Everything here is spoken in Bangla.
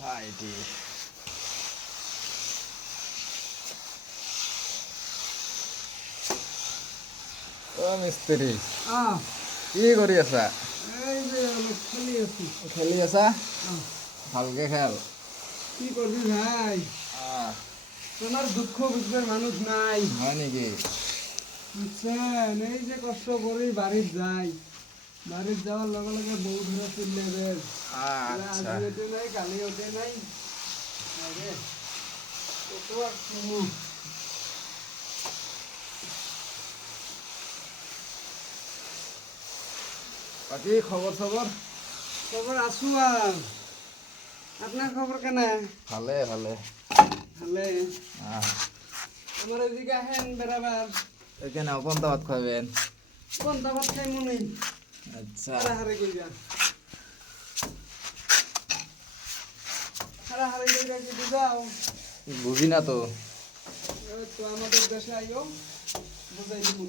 ভাইটি ও মিস্ত্রি কি কৰি আছা? খেলি আছা? ভালকে খেল। কি করবি ভাই, তোমার দুঃখ বুঝবার মানুষ নাই। হয় নেকি? বুঝছেন, এই যে কষ্ট করি বাড়ির যাই, বাড়ির যাওয়ার লগে লগে বউ ধরে চললে বেশ আচ্ছা, আজি ওঠে নাই, কালি ওঠে নাই। আরে, কত আর শুনো। বাকি খবৰ চবৰ? খবর আছো আর আপনার খবর কেন? ভালে ভালে। ভালে। আমার এদিকে আহেন বেড়াবার। এখানে পন্তা ভাত খাবেন? কোন দাবাত খাই মনে আচ্ছা, হারাহারি কইরা, হারাহারি কইরা যদি যাও বুঝি না তো। তো আমাদের দেশে আইও, বুঝাই দিব।